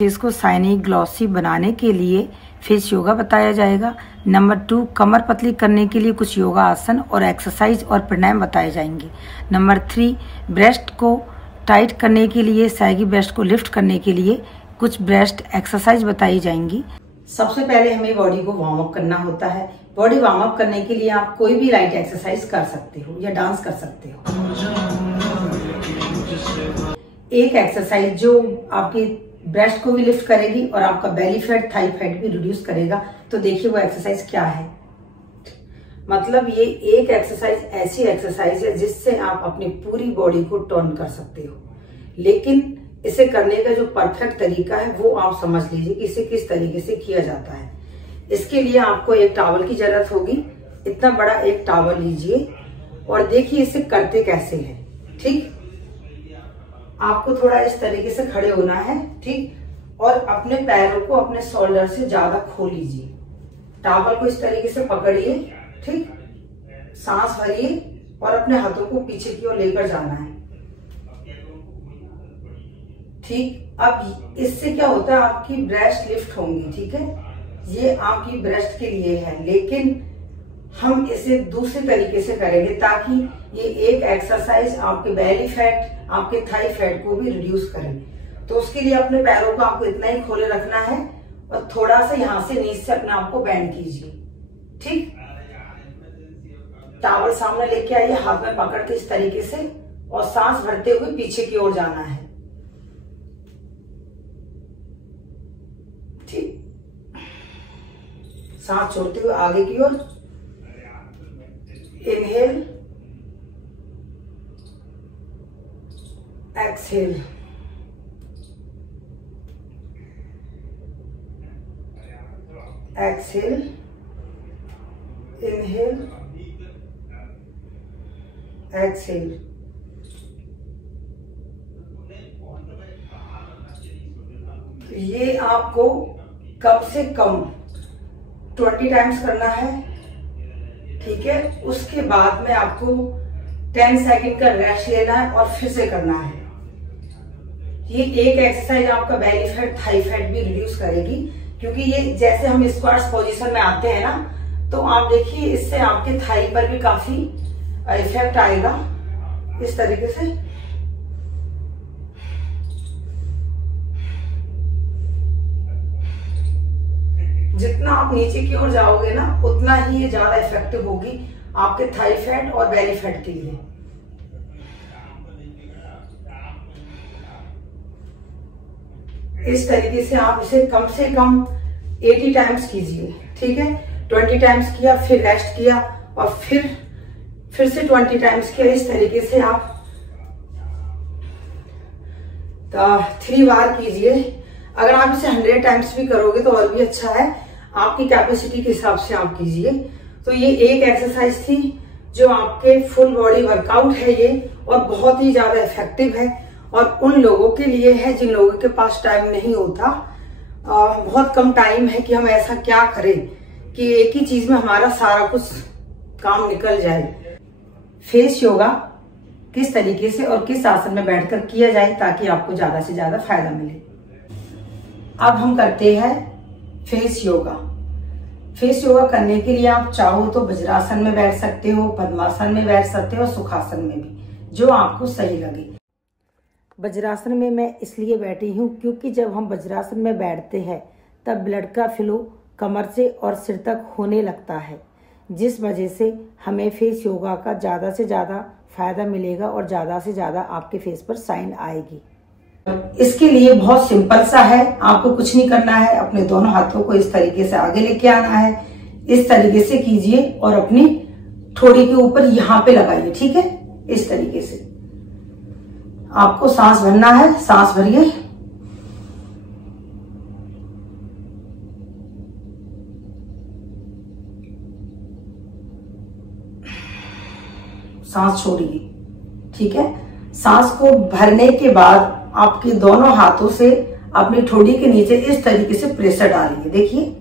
Face को shiny glossy बनाने के लिए फेस योगा बताया जाएगा। नंबर 2, कमर पतली करने के लिए कुछ योगा आसन और एक्सरसाइज और प्राणायाम बताए जाएंगे। नंबर 3, ब्रेस्ट को टाइट करने के लिए, सैगी ब्रेस्ट को लिफ्ट करने के लिए कुछ ब्रेस्ट एक्सरसाइज बताई जाएंगी। सबसे पहले हमें बॉडी को वार्म अप करना होता है। बॉडी वार्म अप करने के लिए आप कोई भी लाइट एक्सरसाइज कर सकते हो या डांस कर सकते हो। एक एक्सरसाइज जो आपकी ब्रेस्ट को भी लिफ्ट करेगी और आपका बेली फैट, थाई फैट भी रिड्यूस करेगा। तो देखिए वो एक्सरसाइज क्या है। मतलब ये एक एक्सरसाइज ऐसी एक्सरसाइज है जिससे आप अपनी पूरी बॉडी को टर्न कर सकते हो, लेकिन इसे करने का जो परफेक्ट तरीका है वो आप समझ लीजिए कि इसे किस तरीके से किया जाता है। इसके लिए आपको एक टॉवल की जरूरत होगी। इतना बड़ा एक टॉवल लीजिए और देखिए इसे करते कैसे हैं। ठीक, आपको थोड़ा इस तरीके से खड़े होना है। ठीक, और अपने पैरों को अपने शोल्डर से ज्यादा खोल लीजिए। टॉवल को इस तरीके से पकड़िए। ठीक, सांस भरिए और अपने हाथों को पीछे की ओर लेकर जाना है। ठीक, अब इससे क्या होता है, आपकी ब्रेस्ट लिफ्ट होंगी। ठीक है, ये आपकी ब्रेस्ट के लिए है, लेकिन हम इसे दूसरे तरीके से करेंगे ताकि ये एक एक्सरसाइज आपके बेली फैट, आपके थाई फैट को भी रिड्यूस करें। तो उसके लिए अपने पैरों को आपको इतना ही खोले रखना है और थोड़ा सा यहां से नीचे से अपने आप को बैंड कीजिए। ठीक, टॉवल सामने लेके आइए, हाथ में पकड़ के इस तरीके से, और सांस भरते हुए पीछे की ओर जाना है। ठीक, सांस छोड़ते हुए आगे की ओर। Inhale, exhale. Exhale, inhale, exhale. ये आपको कम से कम 20 टाइम्स करना है। ठीक है, उसके बाद में आपको 10 सेकंड का रेस्ट लेना है और फिर से करना है। ये एक एक्सरसाइज आपका बेली फैट, थाई फैट भी रिड्यूस करेगी, क्योंकि ये जैसे हम स्क्वाट्स पोजीशन में आते हैं ना, तो आप देखिए इससे आपके थाई पर भी काफी इफेक्ट आएगा। इस तरीके से जितना आप नीचे की ओर जाओगे ना, उतना ही ये ज्यादा इफेक्टिव होगी आपके थाई फैट और बेली फैट के लिए। इस तरीके से आप इसे कम से कम 80 टाइम्स कीजिए। ठीक है, 20 टाइम्स किया, फिर रेस्ट किया और फिर से 20 टाइम्स किया। इस तरीके से आप 3 बार कीजिए। अगर आप इसे 100 टाइम्स भी करोगे तो और भी अच्छा है, आपकी कैपेसिटी के हिसाब से आप कीजिए। तो ये एक एक्सरसाइज थी जो आपके फुल बॉडी वर्कआउट है ये, और बहुत ही ज्यादा इफेक्टिव है। और उन लोगों के लिए है जिन लोगों के पास टाइम नहीं होता, बहुत कम टाइम है कि हम ऐसा क्या करें कि एक ही चीज में हमारा सारा कुछ काम निकल जाए। फेस योगा किस तरीके से और किस आसन में बैठकर किया जाए ताकि आपको ज्यादा से ज्यादा फायदा मिले। अब हम करते हैं फेस योगा। फेस योगा करने के लिए आप चाहो तो वज्रासन में बैठ सकते हो, पद्मासन में बैठ सकते हो, सुखासन में भी, जो आपको सही लगे। वज्रासन में मैं इसलिए बैठी हूँ क्योंकि जब हम वज्रासन में बैठते हैं तब ब्लड का फ्लो कमर से और सिर तक होने लगता है, जिस वजह से हमें फेस योगा का ज़्यादा से ज़्यादा फायदा मिलेगा और ज़्यादा से ज़्यादा आपके फेस पर साइन आएगी। इसके लिए बहुत सिंपल सा है, आपको कुछ नहीं करना है। अपने दोनों हाथों को इस तरीके से आगे लेके आना है, इस तरीके से कीजिए और अपनी ठोड़ी के ऊपर यहाँ पे लगाइए। ठीक है, इस तरीके से आपको सांस भरना है। सांस भरिए, सांस छोड़िए। ठीक है, सांस को भरने के बाद आपके दोनों हाथों से अपनी ठोड़ी के नीचे इस तरीके से प्रेशर डालिए। देखिए,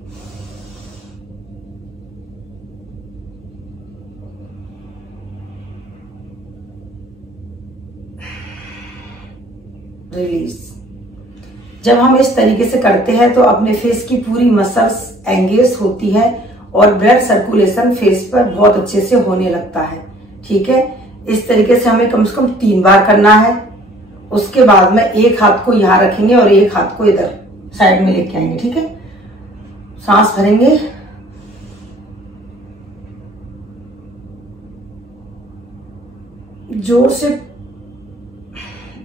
रिलीज। जब हम इस तरीके से करते हैं तो अपने फेस की पूरी मसल्स एंगेज होती है और ब्लड सर्कुलेशन फेस पर बहुत अच्छे से होने लगता है। ठीक है, इस तरीके से हमें कम से कम 3 बार करना है। उसके बाद में एक हाथ को यहां रखेंगे और एक हाथ को इधर साइड में लेके आएंगे। ठीक है, सांस भरेंगे, जोर से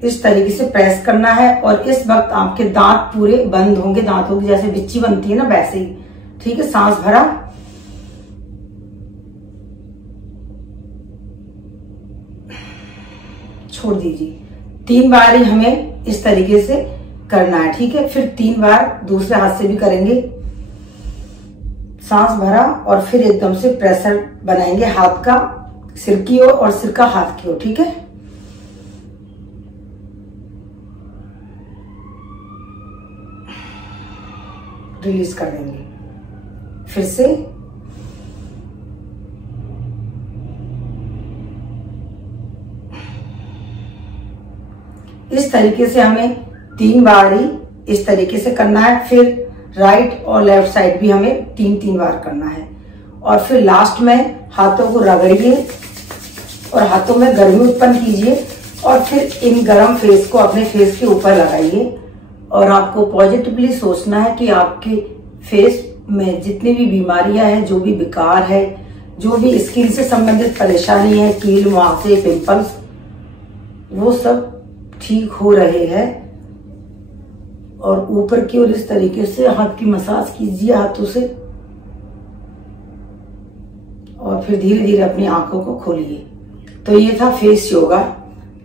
इस तरीके से प्रेस करना है और इस वक्त आपके दांत पूरे बंद होंगे, दांतों की जैसे बिच्ची बनती है ना वैसे ही। ठीक है, सांस भरा, छोड़ दीजिए। 3 बार ही हमें इस तरीके से करना है। ठीक है, फिर 3 बार दूसरे हाथ से भी करेंगे। सांस भरा और फिर एकदम से प्रेशर बनाएंगे हाथ का सिर की ओर और सिर का हाथ की ओर। ठीक है, रिलीज कर देंगे। फिर से इस तरीके से हमें 3 बार ही इस तरीके से करना है। फिर राइट और लेफ्ट साइड भी हमें 3-3 बार करना है और फिर लास्ट में हाथों को रगड़िए और हाथों में गर्मी उत्पन्न कीजिए और फिर इन गर्म फेस को अपने फेस के ऊपर लगाइए और आपको पॉजिटिवली सोचना है कि आपके फेस में जितनी भी बीमारियां हैं, जो भी विकार है, जो भी स्किन से संबंधित परेशानी है, कील, मुहासे, पिंपल्स, वो सब ठीक हो रहे हैं। और ऊपर की ओर इस तरीके से हाथ की मसाज कीजिए हाथों से और फिर धीरे धीरे अपनी आंखों को खोलिए। तो ये था फेस योगा।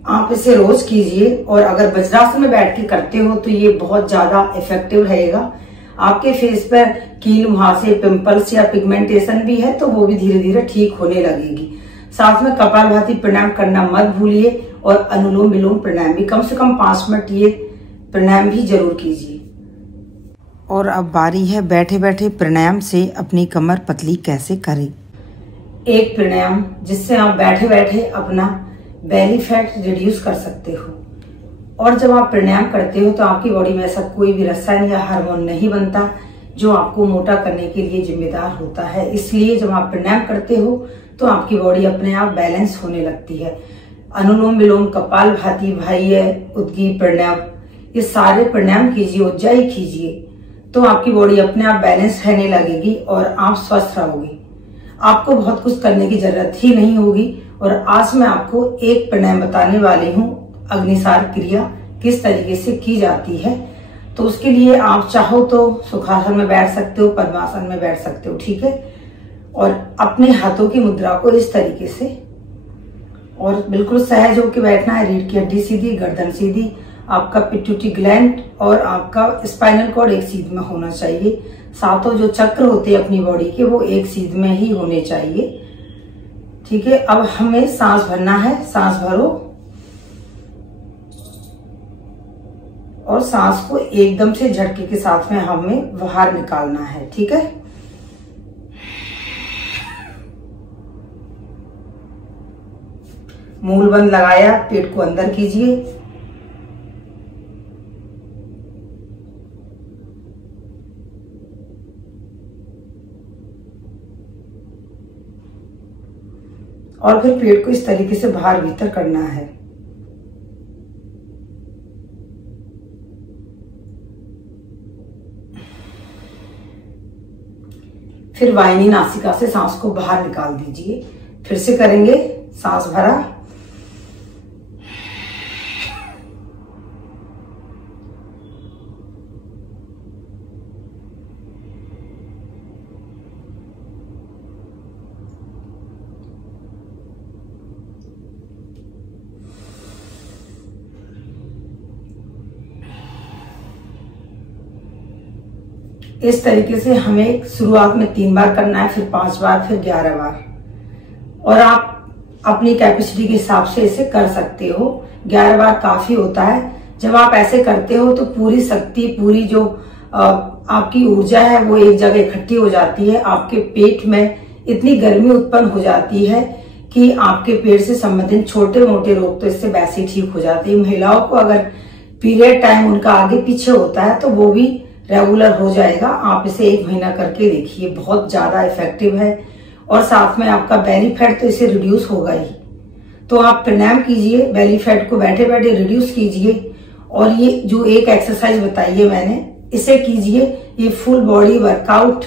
आप इसे रोज कीजिए और अगर वज्रासन में बैठ के करते हो तो ये बहुत ज्यादा इफेक्टिव रहेगा। आपके फेस पर कील, मुहासे, पिंपल्स या पिगमेंटेशन भी है तो वो भी धीरे धीरे ठीक होने लगेगी। साथ में कपालभाति प्राणायाम करना मत भूलिए और अनुलोम विलोम प्राणायाम भी कम से कम 5 मिनट ये प्राणायाम भी जरूर कीजिए। और अब बारी है बैठे बैठे प्राणायाम से अपनी कमर पतली कैसे करें। एक प्राणायाम जिससे आप बैठे बैठे अपना बेली फैट रिड्यूस कर सकते हो। और जब आप प्राणायाम करते हो तो आपकी बॉडी में ऐसा कोई भी रसायन या हार्मोन नहीं बनता जो आपको मोटा करने के लिए जिम्मेदार होता है। इसलिए जब आप प्राणायाम करते हो तो आपकी बॉडी अपने आप बैलेंस होने लगती है। अनुलोम विलोम, कपालभाति, बाह्य उद्गीर प्राणायाम, ये सारे प्राणायाम कीजिए, उज्जाई कीजिए तो आपकी बॉडी अपने आप बैलेंस रहने लगेगी और आप स्वस्थ रहोगे। आपको बहुत कुछ करने की जरूरत ही नहीं होगी। और आज मैं आपको एक प्राणायाम बताने वाली हूँ, अग्निसार क्रिया किस तरीके से की जाती है। तो उसके लिए आप चाहो तो सुखासन में बैठ सकते हो, पद्मासन में बैठ सकते हो। ठीक है, और अपने हाथों की मुद्रा को इस तरीके से और बिल्कुल सहज होकर बैठना है। रीढ़ की हड्डी सीधी, गर्दन सीधी, आपका पिट्यूटरी ग्लैंड और आपका स्पाइनल कॉर्ड एक सीध में होना चाहिए। सातों जो चक्र होते हैं अपनी बॉडी के वो एक सीध में ही होने चाहिए। ठीक है, अब हमें सांस भरना है। सांस भरो और सांस को एकदम से झटके के साथ में हमें बाहर निकालना है। ठीक है, मूल बंद लगाया, पेट को अंदर कीजिए और फिर पेट को इस तरीके से बाहर भीतर करना है। फिर वाहिनी नासिका से सांस को बाहर निकाल दीजिए। फिर से करेंगे, सांस भरा, इस तरीके से हमें शुरुआत में 3 बार करना है, फिर 5 बार, फिर 11 बार। और आप अपनी कैपेसिटी के हिसाब से इसे कर सकते हो। 11 बार काफी होता है। जब आप ऐसे करते हो तो पूरी शक्ति, पूरी जो आपकी ऊर्जा है वो एक जगह इकट्ठी हो जाती है। आपके पेट में इतनी गर्मी उत्पन्न हो जाती है कि आपके पेट से संबंधित छोटे मोटे रोग तो इससे वैसे ही ठीक हो जाते हैं। महिलाओं को अगर पीरियड टाइम उनका आगे पीछे होता है तो वो भी रेगुलर हो जाएगा। आप इसे 1 महीना करके देखिए, बहुत ज्यादा इफेक्टिव है और साथ में आपका बेली फैट तो इसे रिड्यूस होगा ही। तो आप प्राणायाम कीजिए, बेली फैट को बैठे बैठे रिड्यूस कीजिए और ये जो एक एक्सरसाइज बताई है मैंने इसे कीजिए। ये फुल बॉडी वर्कआउट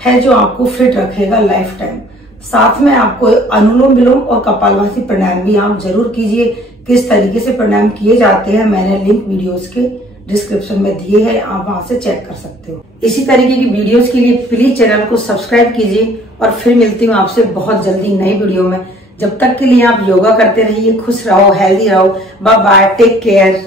है जो आपको फिट रखेगा लाइफ टाइम। साथ में आपको अनुलोम विलोम और कपालभाति प्राणायाम भी आप जरूर कीजिए। किस तरीके से प्राणायाम किए जाते हैं मैंने लिंक वीडियोस के डिस्क्रिप्शन में दिए हैं, आप वहां से चेक कर सकते हो। इसी तरीके की वीडियोस के लिए प्लीज चैनल को सब्सक्राइब कीजिए और फिर मिलती हूँ आपसे बहुत जल्दी नई वीडियो में। जब तक के लिए आप योगा करते रहिए, खुश रहो, हेल्दी रहो। Bye bye, take care.